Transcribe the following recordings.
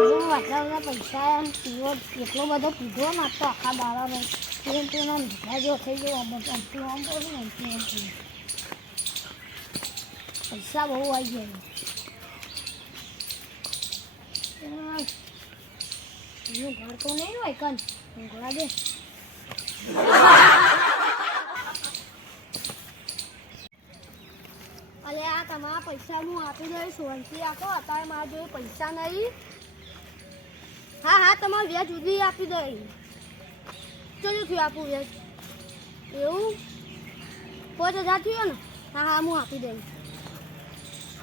આટલા પૈસા પીવો એટલો બધો પીધો ને તો આખા દાડામાં તેના નીકળા જેવો થઈ ગયો અમથી આમ બોલું અમથી આમ થઈ પૈસા બહુ આવી ગયા એનું ઘર તો નહીં હોય કન ઊંઘવા દે અલે આ તમારા પૈસા હું આપી દઈશ સોનથી આપો અત્યારે મારા જોડે પૈસા નહીં હા હા તમારે વ્યાજ સુધી આપી દઈ ચલો થયું આપું વ્યાજ એવું 5000 થયો ને હા હા હું આપી દઈશ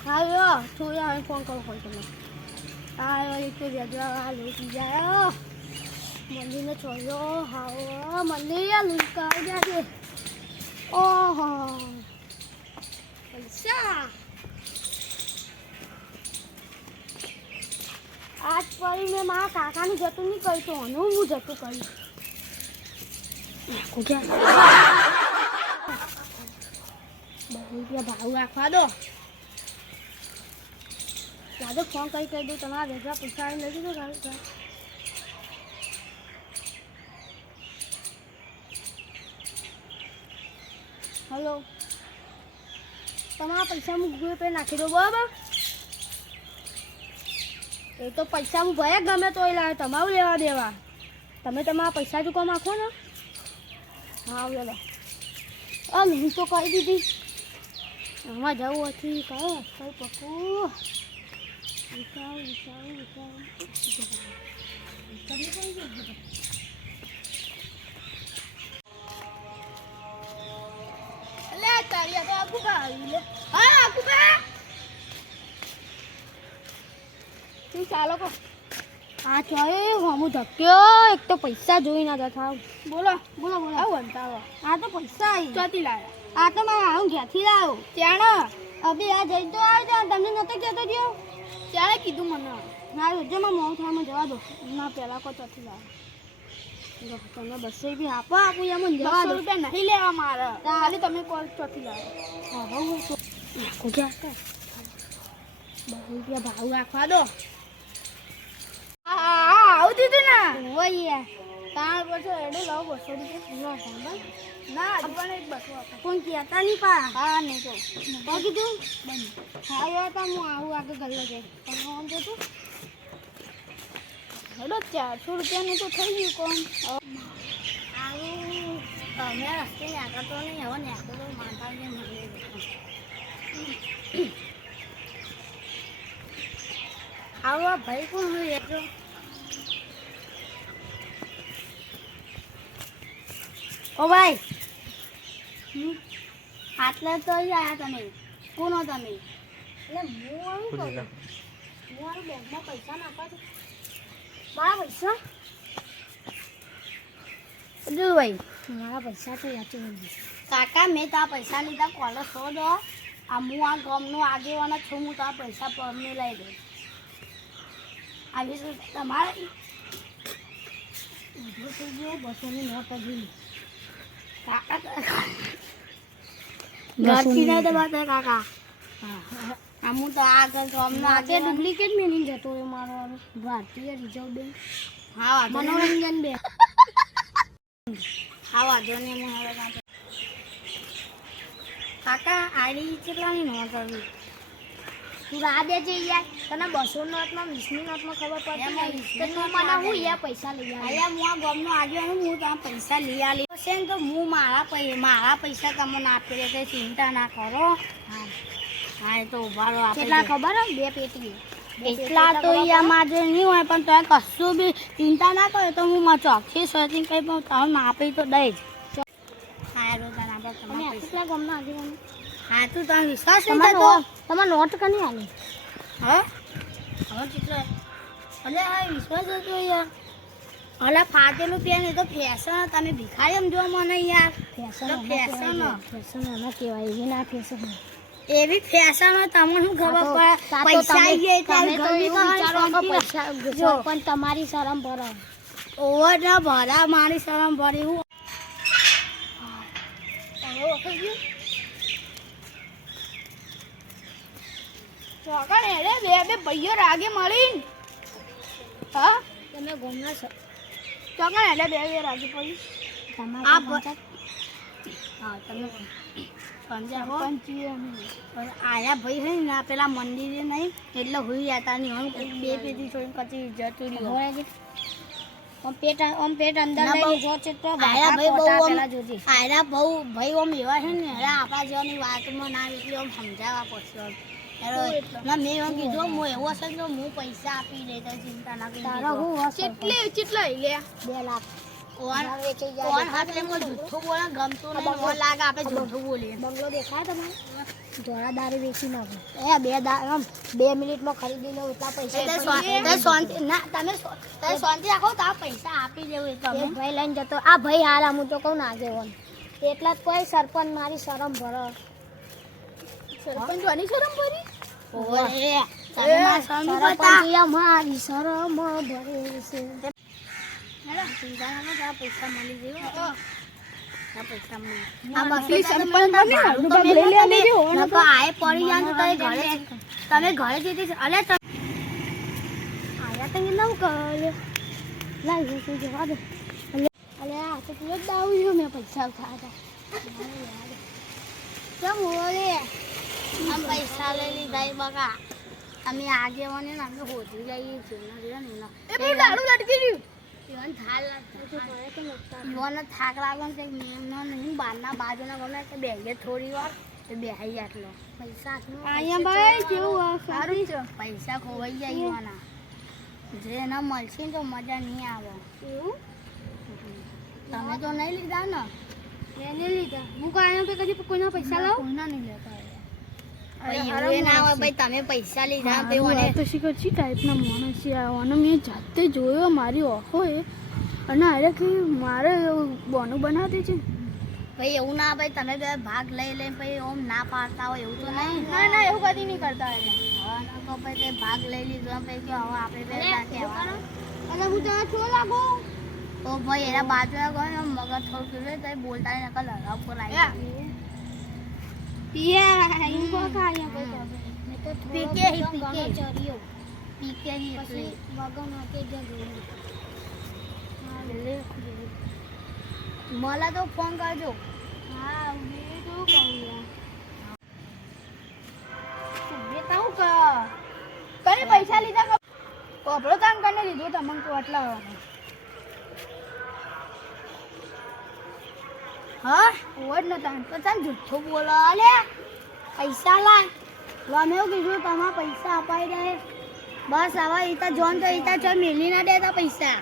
હા યો થોડી હવે ફોન કરો ફોન તમે હા એક તો વ્યાજ લઈ જાય મંદિરને છોડ્યો હા મંદિર લુકા જાય ઓહો પૈસા આજ પડી મેં મારા કાકાનું જતું નહીં કહ્યું તો હું જતું કહ્યું ₹2 ભાવ રાખવા દો દાદો ફોન કરી કહી દઉં તમારા વેચવા પૈસા લઈ દીધો ગાડી હલો તમારા પૈસા હું ગૂગલ પે નાખી દઉં બરાબર એ તો પૈસા હું ભલે ગમે તો લાવે તમારું લેવા દેવા તમે તમારા પૈસા ચૂકવા નાખો ને હા બોલો હું તો કહી દીધી આમાં જવું હતી કહો કઈ પકું ચાલો કો હા ચોય હું ધક્યો એક તો પૈસા જોઈ ના હતા બોલો બોલો બોલો આવું વંટાવો આ તો પૈસા આવી ચોથી લાવ્યા આ તો મારે આવું ક્યાંથી લાવ્યો ત્યાં અભી આ જઈ તો આવી જાય તમને નતો કહેતો થયો ત્યારે કીધું મને હા રોજમાં મોં થવામાં જવા દો ના પહેલાં કો ચોથી લાવ્યો તમે 200 રૂપિયા આપો એમ જવા દો રૂપિયા નહીં લેવા મારે ખાલી તમે કોલ ચોથી લાવો હા બહુ રૂપિયા ભાવ રાખવા દો આવું દીધું ને હોય તાર પછી એડે લાવો 200 રૂપિયા ના પણ એક બસો પણ કહેતા નહીં પા હા નહીં તો કીધું બંધ હા યાર તા હું આવું આગળ ગલ્લો છે પણ આમ તો તું હેડો 400 રૂપિયાનું તો થઈ ગયું કોણ આવું અમે રસ્તે આગળ તો નહીં હવે ને આગળ તો માતાને મળી આવા ભાઈ કોણ હોય એટલો ઓ ભાઈ આટલે તો આયા તમે કોનો તમે એટલે હું આવું કરું હું આવું બેંકમાં પૈસા નાખવા છું મારા પૈસા જો ભાઈ મારા પૈસા તો યાચી નથી કાકા મેં તો આ પૈસા લીધા કોલેજ સો દો આ હું આ ગામનો આગેવાન જ છું હું તો આ પૈસા પરને લઈ દઉં આવી તમારે થઈ ગયો 200ની નોટ હતી કાકા ઘરથી ના દબાતા કાકા હું તો આગળ ગામનો આજે ડુપ્લિકેટ મેળીને જતો હોય મારો ભારતીય રિઝર્વ બેંક હા મનોરંજન બેંક હા વાંધો નહીં હું હવે કાકા આડી કેટલાની નોટ આવી તું રાહ દેજે યાર તને 200 નોટમાં 20ની નોટમાં ખબર પડે તો તું મને હું યાર પૈસા લઈ આવ્યા હું આ ગામનો આવ્યો હું ત્યાં પૈસા લઈ આવી છે ને તો હું મારા પૈસા તમને આપી દે ચિંતા ના કરો હા હા એ તો ઉભા રહો કેટલા ખબર હે 2 પેટી એટલા તો યાર મારે નહીં હોય પણ તમે કશું બી ચિંતા ના કરો તો હું મારા ચોખ્ખી સોચીને કંઈ પણ તમે આપી તો દઈ જ હા રોજાના આપણે તમે કેટલા ગામના આગેવાન હા તું તમે વિશ્વાસ નહીં થતો તમારે નોટ કની આલી હા હવે કેટલા અલે હા વિશ્વાસ હતો યાર અલા ફાટેલું પેન એ તો ફેશન તમે ભિખારી એમ જો મને યાર ફેશન ના કહેવાય એવી ના ફેશન એવી ફેશન હોય તમને શું ખબર પડે પૈસા આવી જાય પૈસા જો પણ તમારી શરમ ભરો ઓવર ના ભરા મારી શરમ ભરી હું ચોકડ હેડે બે ભાઈઓ રાગે મળીને હા તમે ગોમના છો ચોકણ એટલે બે રાજુ પડી તમારા પંચાયત હા તમે સમજ્યા આયા ભાઈ હે ને પેલા મંદિરે નહીં એટલે હુઈ જતા નહીં હું બે પેટી છોડીને પછી જતું રહ્યું ઓમ પેટ અંદર લઈને જો છે તો આયા ભાઈ બહુ પેલા જોજી આયા ભાઈ ઓમ એવા છે ને એટલે આપણા જેવાની વાતમાં ના એટલે ઓમ સમજાવવા પડશે ના મેં એમ કીધું હું એવો છે કે હું પૈસા આપી દે તો ચિંતા ના કરી તારા હું કેટલા લે 2 લાખ કોણ હાથે મો જૂઠું બોલે ગમતું નહીં મને લાગે આપણે જૂઠું બોલીએ બંગલો દેખાય તમને ધોળા દારૂ વેચી નાખો એ 2 મિનિટમાં ખરીદી લો એટલા પૈસા શાંતિ ના તમે શાંતિ રાખો તો આ પૈસા આપી દેવું તમે ભાઈ લઈને જતો આ ભાઈ હારા હું તો કહું ના આગેવાન એટલા જ કોઈ સરપંચ મારી શરમ ભરો સરપંચ વાની શરમ ભરી ઓરે તમે મારી શરમ બતા મારી શરમ ભરે છે ચિંતા ના કરો પૈસા મળી ગયો પૈસા મળી સરપંચ બની લઈ લે લેજો આય પડી જાન તો તમે ઘરે જતી અલે આયા તને નવ કર લાઈ હું જવા દે અલે આ તો પૂરો દાવ જો મે પૈસા ખાતા કેમ ઓલે આમ પૈસા લઈ લીધા બકા અમે આગેવાને ને અમે હોજી જઈએ છીએ ને એ પેલું દારૂ લટકી રહ્યું થાક લાગે ને મેમનો નહીં બહારના બાજુના ગમે કે બેગે થોડી વાર બેહાઈ આટલો પૈસા અહીંયા ભાઈ કેવું સારું છે પૈસા ખોવાઈ જાય યુવાના જે એના મળશે ને તો મજા નહીં આવે એવું તમે તો નહીં લીધા ને એને લીધા હું કાયમ પે કદી કોઈના પૈસા લાવ કોઈના નહીં લેતા એવું ના હોય ભાઈ તમે પૈસા લીધા તો શીખર ચી ટાઈપના માણસ છે અને મેં જાતે જોયો મારી ઓખો એ અને અરે કે મારે બોનું બનાવતી છે ભાઈ એવું ના ભાઈ તમે બે ભાગ લઈ લઈને ભાઈ ઓમ ના પાડતા હોય એવું તો નહીં ના એવું કદી નહીં કરતા તો ભાઈ તે ભાગ લઈ લીધો ભાઈ કે હવે આપણે બે કહેવાનું અને હું ત્યાં છો લાગુ તો ભાઈ એના બાજુ ગયો મગજ થોડું પીડે તો બોલતા નહીં નકલ લગાવ પર આવી इनको खाया पीके ही चरियो पीके ही એટલે વગન કે જગ્યા मला तो फोन करજો હા મેં તો કહ્યું બેટાઉ ક કઈ પૈસા લીધા કોપરો કામ કરીને લીધો તમને કોટલા હા ઓડ નતા તો તને જુઠ્ઠું બોલો લે પૈસા લાય લો મેં એવું કીધું તમારા પૈસા અપાઈ દે બસ હવે ઈતા જોન તો ઈતા ચો મેલી ના દેતા પૈસા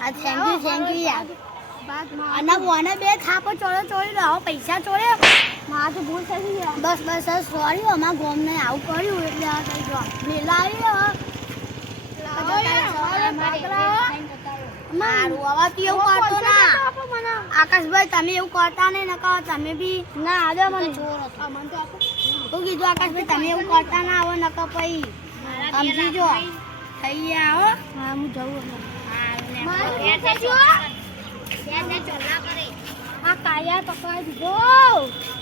આ થેન્ક યુ યાર અને બોને બે થાપો ચોળો ચોળી રહો પૈસા ચોળ્યો મારે ભૂલ થઈ ગઈ બસ સોરી અમારા ગોમ ને આવું કર્યું એટલે આ કઈ જો મેલા મારું આવાથી એવું કરતો ના આકાશભાઈ તમે એવું કરતા નહીં નકા તમે બી ના આજે મને ચોર હતો હું કીધું આકાશભાઈ તમે એવું કરતા ના આવો નકા પછી સમજી જો થઈ ગયા હો હા હું જવું આ આ કાયા પકડાઈ દીધો